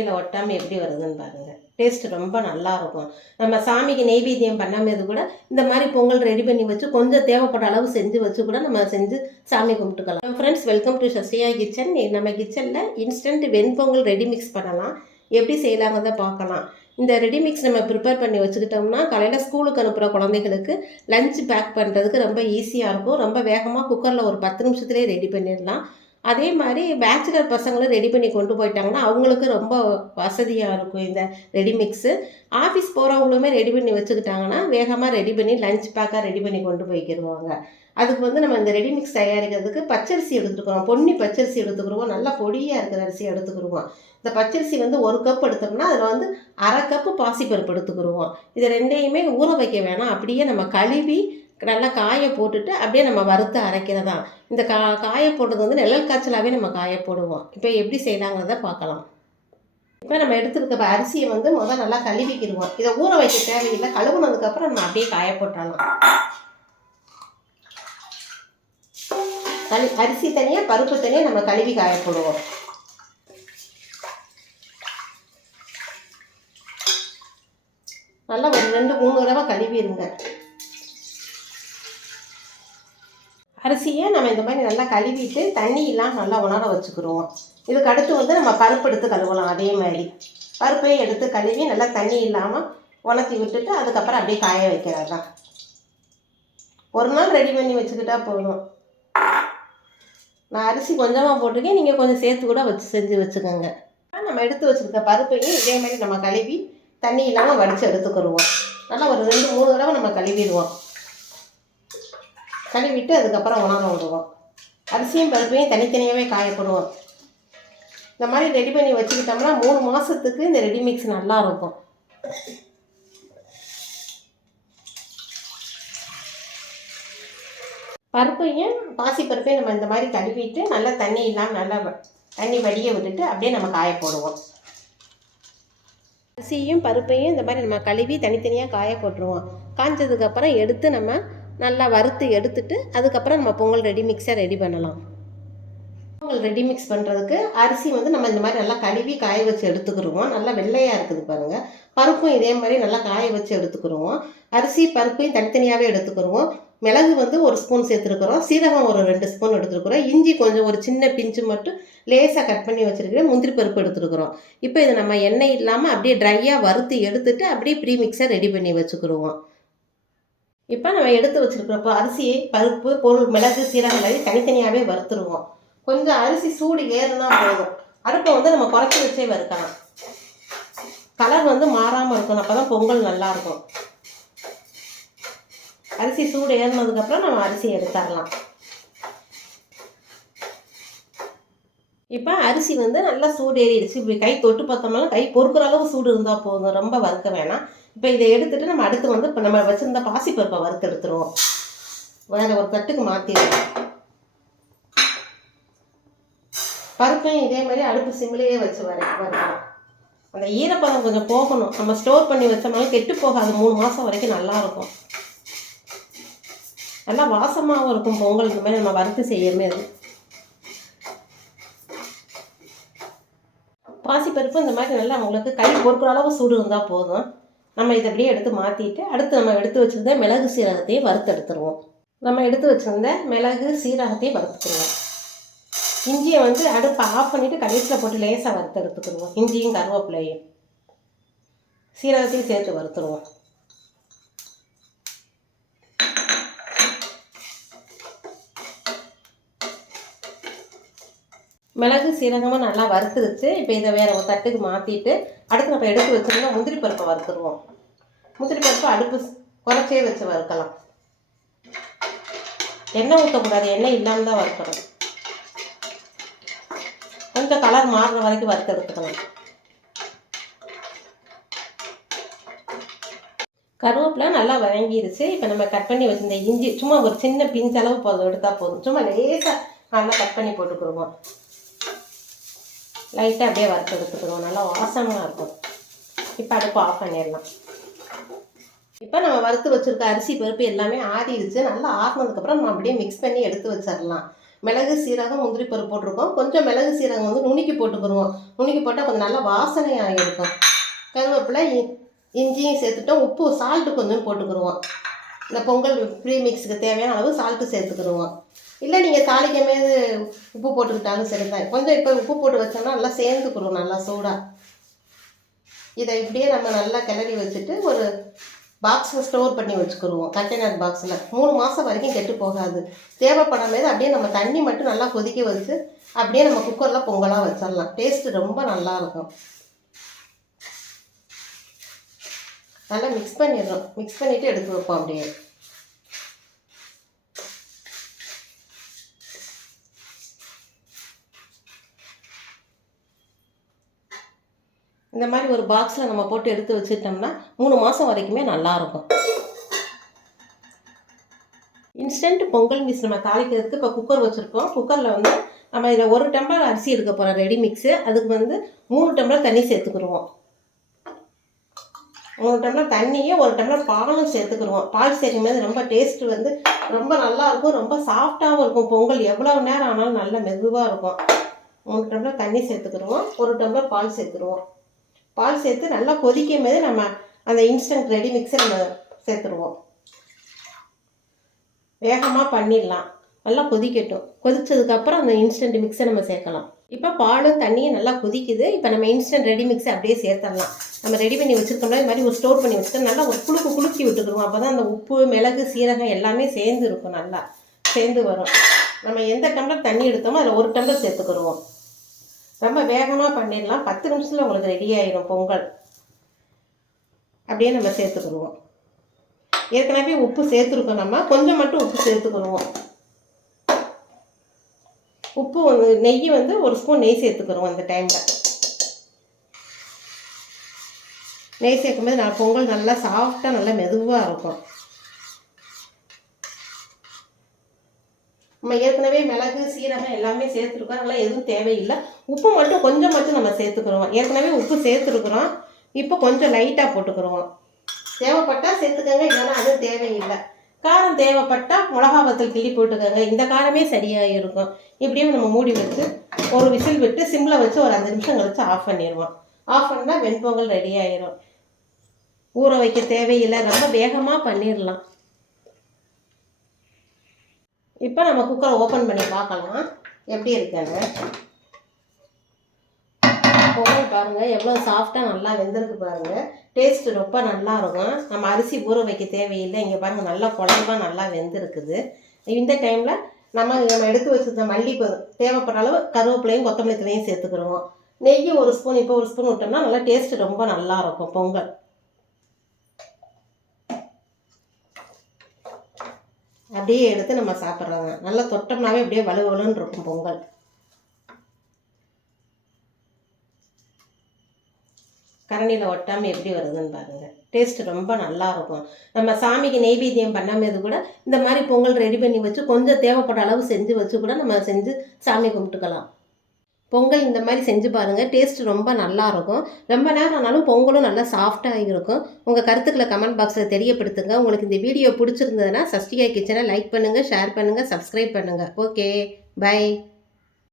சட்னியில் ஒட்டாமல் எப்படி வருதுன்னு பாருங்கள். டேஸ்ட் ரொம்ப நல்லாயிருக்கும். நம்ம சாமிக்கு நெய்வேத்தியம் பண்ணாமல் கூட இந்த மாதிரி பொங்கல் ரெடி பண்ணி வச்சு கொஞ்சம் தேவைப்பட்ட அளவு செஞ்சு வச்சு கூட நம்ம செஞ்சு சாமி கும்பிட்டுக்கலாம். Friends, welcome to Sasiya kitchen. நம்ம கிச்சனில் இன்ஸ்டன்ட் வெண்பொங்கல் ரெடி மிக்ஸ் பண்ணலாம். எப்படி செய்யலாங்கிறத பார்க்கலாம். இந்த ரெடி மிக்ஸ் நம்ம ப்ரிப்பேர் பண்ணி வச்சுக்கிட்டோம்னா காலையில் ஸ்கூலுக்கு அனுப்புகிற குழந்தைகளுக்கு லஞ்ச் பேக் பண்ணுறதுக்கு ரொம்ப ஈஸியாக இருக்கும். ரொம்ப வேகமாக குக்கரில் ஒரு 10 நிமிஷத்துலேயே ரெடி பண்ணிடலாம். அதே மாதிரி பேச்சுலர் பசங்களும் ரெடி பண்ணி கொண்டு போயிட்டாங்கன்னா அவங்களுக்கு ரொம்ப வசதியாக இருக்கும் இந்த ரெடி மிக்ஸு. ஆஃபீஸ் போகிறவங்களுமே ரெடி பண்ணி வச்சுக்கிட்டாங்கன்னா வேகமாக ரெடி பண்ணி லஞ்ச் பேக்காக ரெடி பண்ணி கொண்டு போய்க்கிடுவாங்க. அதுக்கு வந்து நம்ம இந்த ரெடி மிக்ஸ் தயாரிக்கிறதுக்கு பச்சரிசி எடுத்துக்கிறோம். பொன்னி பச்சரிசி எடுத்துக்கிடுவோம். நல்லா பொடியாக இருக்கிற அரிசி எடுத்துக்கிடுவோம். இந்த பச்சரிசி வந்து 1 கப் எடுத்தோம்னா அதில் வந்து 1/2 கப்பு பாசிப்பருப்பு எடுத்துக்கிடுவோம். இது ரெண்டையுமே ஊற வைக்க வேணாம். அப்படியே நம்ம கழுவி நல்லா காய போட்டுட்டு அப்படியே நம்ம வறுத்து அரைக்கிறதா. இந்த காய போட்டது வந்து நிழல் காய்ச்சலாகவே நம்ம காய போடுவோம். இப்போ எப்படி செய்யலாங்கிறத பார்க்கலாம். இப்போ நம்ம எடுத்துருக்க அரிசியை வந்து முதல் நல்லா கழுவிக்கிடுவோம். இதை ஊற வைக்க தேவையில்லை. கழுவுனதுக்கப்புறம் நம்ம அப்படியே காய போட்டுடலாம். அரிசி தனியாக பருப்பு தனியாக நம்ம கழுவி காய போடுவோம். நல்லா ஒரு 2-3 தடவை கழுவிடுங்க. அரிசியை நம்ம இந்த மாதிரி நல்லா கழுவிட்டு தண்ணியெல்லாம் நல்லா உணர வச்சுக்கிடுவோம். இதுக்கு அடுத்து வந்து நம்ம பருப்பு எடுத்து கழுவலாம். அதே மாதிரி பருப்பையும் எடுத்து கழுவி நல்லா தண்ணி இல்லாமல் உணர்த்தி விட்டுட்டு அதுக்கப்புறம் அப்படியே காய வைக்கிறது தான். ஒரு நாள் ரெடி பண்ணி வச்சுக்கிட்டா போதும். நான் அரிசி கொஞ்சமாக போட்டிருக்கேன். நீங்கள் கொஞ்சம் சேர்த்து கூட வச்சு செஞ்சு வச்சுக்கோங்க. நம்ம எடுத்து வச்சுருக்க பருப்பையும் இதே மாதிரி நம்ம கழுவி தண்ணி இல்லாமல் வடித்து எடுத்துக்கிடுவோம். நல்லா ஒரு 2-3 தடவை நம்ம கழுவிடுவோம். கழுவிட்டு அதுக்கப்புறம் உணர விடுவோம். அரிசியும் பருப்பையும் தனித்தனியாகவே காயப்படுவோம். இந்த மாதிரி ரெடி பண்ணி வச்சுக்கிட்டோம்னா 3 மாதத்துக்கு இந்த ரெடி மிக்ஸ் நல்லா இருக்கும். பருப்பையும் பாசிப்பருப்பையும் நம்ம இந்த மாதிரி கழுவிட்டு நல்லா தண்ணி இல்லாமல் நல்லா தண்ணி வடிய விட்டுட்டு அப்படியே நம்ம காய போடுவோம். அரிசியும் பருப்பையும் இந்த மாதிரி நம்ம கழுவி தனித்தனியாக காய போட்டுருவோம். காய்ஞ்சதுக்கப்புறம் எடுத்து நம்ம நல்லா வறுத்து எடுத்துட்டு அதுக்கப்புறம் நம்ம பொங்கல் ரெடி மிக்ஸை ரெடி பண்ணலாம். பொங்கல் ரெடி மிக்ஸ் பண்ணுறதுக்கு அரிசி வந்து நம்ம இந்த மாதிரி நல்லா கழுவி காய வச்சு எடுத்துக்கிடுவோம். நல்லா வெள்ளையாக இருக்குது பாருங்கள். பருப்பும் இதே மாதிரி நல்லா காய வச்சு எடுத்துக்கிடுவோம். அரிசி பருப்பையும் தனித்தனியாகவே எடுத்துக்கிடுவோம். மிளகு வந்து 1 ஸ்பூன் சேர்த்துருக்குறோம். சீரகம் ஒரு 2 ஸ்பூன் எடுத்துருக்குறோம். இஞ்சி கொஞ்சம் ஒரு சின்ன பிஞ்சு மட்டும் லேசாக கட் பண்ணி வச்சுருக்கிறேன். முந்திரி பருப்பு எடுத்துருக்குறோம். இப்போ இதை நம்ம எண்ணெய் இல்லாமல் அப்படியே ட்ரையாக வறுத்து எடுத்துட்டு அப்படியே ப்ரீ மிக்ஸை ரெடி பண்ணி வச்சுக்கிடுவோம். இப்போ நம்ம எடுத்து வச்சுருக்கிறப்போ அரிசியை பருப்பு பொருள் மிளகு சீரகம் மாதிரி தனித்தனியாகவே வறுத்துருவோம். கொஞ்சம் அரிசி சூடு ஏறுனா போதும். அடுப்பை வந்து நம்ம குறைச்சி வச்சே வறுக்கலாம். கலர் வந்து மாறாமல் இருக்கணும். அப்போ தான் பொங்கல் நல்லாயிருக்கும். அரிசி சூடு ஏறினதுக்கப்புறம் நம்ம அரிசி எடுத்துடலாம். இப்போ அரிசி வந்து நல்லா சூடு ஏறிடுச்சு. இப்படி கை தொட்டு பார்த்தோம்னா கை பொறுக்கிற அளவு சூடு இருந்தால் போதும். ரொம்ப வறுக்க வேணாம். இப்போ இதை எடுத்துகிட்டு நம்ம அடுத்து வந்து இப்போ நம்ம வச்சுருந்த பாசிப்பருப்பை வறுத்து எடுத்துருவோம். வேறு ஒரு தட்டுக்கு மாற்றிடுவோம். பருப்பையும் இதே மாதிரி அடுப்பு சிம்லேயே வச்சு வறுக்கலாம். அந்த ஈரப்பதம் கொஞ்சம் போகணும். நம்ம ஸ்டோர் பண்ணி வச்சோம்னால கெட்டு போகாது. 3 மாதம் வரைக்கும் நல்லாயிருக்கும். நல்லா வாசமாகவும் இருக்கும் பொங்கல் இந்த மாதிரி நம்ம வறுத்து செய்யமே. அது பாசிப்பருப்பு இந்த மாதிரி நல்லா உங்களுக்கு கை பொறுக்கிற அளவு சூடு இருந்தால் போதும். நம்ம இதை அப்படியே எடுத்து மாற்றிட்டு அடுத்து நம்ம எடுத்து வச்சுருந்த மிளகு சீரகத்தையும் வறுத்து எடுத்துருவோம். நம்ம எடுத்து வச்சுருந்த மிளகு சீரகத்தையும் வறுத்துக்குருவோம். இஞ்சியை வந்து அடுப்பை ஆஃப் பண்ணிவிட்டு கடைசியில் போட்டு லேசாக வறுத்து எடுத்துக்கிடுவோம். இஞ்சியும் கருவேப்பிலையும் சீரகத்தையும் சேர்த்து வறுத்துருவோம். மிளகு சீரகமாக நல்லா வறுத்துருச்சு. இப்போ இதை வேறு ஒரு தட்டுக்கு மாற்றிட்டு அடுத்து நம்ம எடுத்து வச்சுருந்தா முந்திரி பருப்பை வறுத்துருவோம். முந்திரி பருப்பை அடுப்பு குறைச்சே வச்சு வறுக்கலாம். எண்ணெய் ஊற்றக்கூடாது. எண்ணெய் இல்லாமல் தான் வறுக்கணும். கொஞ்சம் கலர் மாறுற வரைக்கும் வறுத்து எடுத்துக்கலாம். கருவேப்பிலை நல்லா வதங்கிருச்சு. இப்போ நம்ம கட் பண்ணி வச்சுருந்த இஞ்சி சும்மா ஒரு சின்ன பிஞ்சளவு போதும் எடுத்தால் போதும். சும்மா லேசாக நல்லா கட் பண்ணி போட்டுக்கிடுவோம். லைட்டாக அப்படியே வறுத்து எடுத்துக்கிடுவோம். நல்லா வாசமாக இருக்கும். இப்போ அடுப்பு ஆஃப் பண்ணிடலாம். இப்போ நம்ம வறுத்து வச்சுருக்க அரிசி பருப்பு எல்லாமே ஆறிடுச்சு. நல்லா ஆறினதுக்கப்புறம் நம்ம அப்படியே மிக்ஸ் பண்ணி எடுத்து வச்சிடலாம். மிளகு சீரகம் முந்திரி பருப்பு போட்டிருக்கோம். கொஞ்சம் மிளகு சீரகம் வந்து நுணுக்கி போட்டுக்கிடுவோம். நுணுக்கி போட்டால் கொஞ்சம் நல்லா வாசனையாக இருக்கும். கருவேப்பிலை இஞ்சியும் சேர்த்துட்டோம். உப்பு சால்ட்டு கொஞ்சம் போட்டுக்கிடுவோம். இந்த பொங்கல் ப்ரீ மிக்ஸுக்கு தேவையான அளவு சால்ட்டு சேர்த்துக்கிடுவோம். இல்லை நீங்கள் தாளிக்கும் போது உப்பு போட்டுக்கிட்டாலும் சரி தான். கொஞ்சம் இப்போ உப்பு போட்டு வச்சோம்னா நல்லா சேர்ந்துக்கிறோம், நல்லா சூடாக. இதை இப்படியே நம்ம நல்லா கிளறி வச்சுட்டு ஒரு பாக்ஸில் ஸ்டோர் பண்ணி வச்சுக்கிடுவோம். கண்டெய்னர் பாக்ஸில் 3 மாதம் வரைக்கும் கெட்டு போகாது. தேவைப்படும் போது அப்படியே நம்ம தண்ணி மட்டும் நல்லா கொதிக்க வச்சு அப்படியே நம்ம குக்கரில் பொங்கலாக வச்சிடலாம். டேஸ்ட்டு ரொம்ப நல்லாயிருக்கும். நல்லா மிக்ஸ் பண்ணிடுறோம். மிக்ஸ் பண்ணிவிட்டு எடுத்து வைப்போம். அப்படியே இந்த மாதிரி ஒரு பாக்ஸில் நம்ம போட்டு எடுத்து வச்சுட்டோம்னா 3 மாதம் வரைக்குமே நல்லாயிருக்கும். இன்ஸ்டன்ட் பொங்கல் மிக்ஸ் நம்ம தாளிக்கிறதுக்கு இப்போ குக்கர் வச்சுருக்கோம். குக்கரில் வந்து நம்ம இதில் 1 டம்ளர் அரிசி எடுக்க போகிறோம், ரெடி மிக்ஸு. அதுக்கு வந்து 3 டம்ளர் தண்ணி சேர்த்துக்கிடுவோம். 3 டம்ளர் தண்ணியும் 1 டம்ளர் பாலும் சேர்த்துக்கிடுவோம். பால் சேர்க்கும் போது ரொம்ப டேஸ்ட்டு வந்து ரொம்ப நல்லாயிருக்கும். ரொம்ப சாஃப்டாகவும் இருக்கும். பொங்கல் எவ்வளோ நேரம் ஆனாலும் நல்ல மெதுவாக இருக்கும். 3 டம்ளர் தண்ணி சேர்த்துக்கிடுவோம். 1 டம்ளர் பால் சேர்த்துருவோம். பால் சேர்த்து நல்லா கொதிக்கும் போது நம்ம அந்த இன்ஸ்டன்ட் ரெடி மிக்ஸை நம்ம சேர்த்துருவோம். வேகமாக பண்ணிடலாம். நல்லா கொதிக்கட்டும். கொதித்ததுக்கப்புறம் அந்த இன்ஸ்டன்ட் மிக்ஸை நம்ம சேர்க்கலாம். இப்போ பாலும் தண்ணியும் நல்லா கொதிக்குது. இப்போ நம்ம இன்ஸ்டன்ட் ரெடி மிக்ஸை அப்படியே சேர்த்துடலாம். நம்ம ரெடி பண்ணி வச்சுருக்கோம்னா இது மாதிரி ஒரு ஸ்டோர் பண்ணி வச்சுட்டு நல்லா ஒரு குலுக்கி விட்டுக்குருவோம். அப்போ தான் அந்த உப்பு மிளகு சீரகம் எல்லாமே சேர்ந்து இருக்கும், நல்லா சேர்ந்து வரும். நம்ம எந்த டம்ளர் தண்ணி எடுத்தோமோ அதில் 1 டம்ளர் சேர்த்துக்கிடுவோம். ரொம்ப வேகமாக பண்ணிடலாம். 10 நிமிஷத்தில் உங்களுக்கு ரெடி ஆகிடும் பொங்கல். அப்படியே நம்ம சேர்த்துக்கிடுவோம். ஏற்கனவே உப்பு சேர்த்துருக்கோம். நம்ம கொஞ்சம் மட்டும் உப்பு சேர்த்துக்கிடுவோம். உப்பு நெய் வந்து 1 ஸ்பூன் நெய் சேர்த்துக்கிடுவோம். அந்த டைமில் நெய் சேர்க்கும்போது நான் பொங்கல் நல்லா சாஃப்டாக நல்லா மெதுவாக இருக்கும். நம்ம ஏற்கனவே மிளகு சீரகம் எல்லாமே சேர்த்துருக்கோம். அதெல்லாம் எதுவும் தேவையில்லை. உப்பு மட்டும் கொஞ்சம் நம்ம சேர்த்துக்கிறோம். ஏற்கனவே உப்பு சேர்த்துருக்குறோம். இப்போ கொஞ்சம் லைட்டாக போட்டுக்கிறோம். தேவைப்பட்டால் சேர்த்துக்கோங்க, இல்லைன்னா அதுவும் தேவையில்லை. காரம் தேவைப்பட்டால் மிளகா வத்தல் கிள்ளி போட்டுக்கோங்க. இந்த காரமே சரியாக இருக்கும். இப்படியும் நம்ம மூடி வச்சு ஒரு விசில் விட்டு சிம்மில் வச்சு ஒரு 5 நிமிஷம் கழிச்சு ஆஃப் பண்ணிடுவோம். ஆஃப் பண்ணால் வெண்பொங்கல் ரெடி ஆயிடும். ஊற வைக்க தேவையில்லை. ரொம்ப வேகமாக பண்ணிடலாம். இப்போ நம்ம குக்கரை ஓப்பன் பண்ணி பார்க்கலாம் எப்படி இருக்குன்னு. பொங்கல் பாருங்கள் எவ்வளோ சாஃப்டாக நல்லா வெந்திருக்கு பாருங்கள். டேஸ்ட்டு ரொம்ப நல்லா இருக்கும். நம்ம அரிசி ஊற வைக்க தேவையில்லை. இங்கே பாருங்கள் நல்லா குழம்பா நல்லா வெந்திருக்குது. இந்த டைமில் நம்ம எடுத்து வச்சுருந்த மல்லிப்பூ தேவைப்படுற அளவு கருவேப்பிலையும் கொத்தமல்லி தழையும் சேர்த்துக்கிடுவோம். நெய் 1 ஸ்பூன் இப்போ 1 ஸ்பூன் விட்டோம்னா நல்லா டேஸ்ட்டு ரொம்ப நல்லாயிருக்கும் பொங்கல். அப்படியே எடுத்து நம்ம சாப்பிட்றோங்க. நல்லா தொட்டோம்னாவே அப்படியே வலுவலுன்னு இருக்கும் பொங்கல். கரண்டியில் ஒட்டாமல் எப்படி வருதுன்னு பாருங்கள். டேஸ்ட்டு ரொம்ப நல்லாயிருக்கும். நம்ம சாமிக்கு நெய்வேத்தியம் பண்ணாமல் கூட இந்த மாதிரி பொங்கல் ரெடி பண்ணி வச்சு கொஞ்சம் தேவைப்பட்ட அளவு செஞ்சு வச்சு கூட நம்ம செஞ்சு சாமி கும்பிட்டுக்கலாம். பொங்கல் இந்த மாதிரி செஞ்சு பாருங்கள். டேஸ்ட்டு ரொம்ப நல்லாயிருக்கும். ரொம்ப நேரம் ஆனாலும் பொங்கலும் நல்லா சாஃப்டாக இருக்கும். உங்கள் கருத்துக்களை கமெண்ட் பாக்ஸில் தெரியப்படுத்துங்க. உங்களுக்கு இந்த வீடியோ பிடிச்சிருந்ததுன்னா சஷ்டிகா கிச்சனை லைக் பண்ணுங்கள், ஷேர் பண்ணுங்கள், சப்ஸ்கிரைப் பண்ணுங்கள். Okay, by.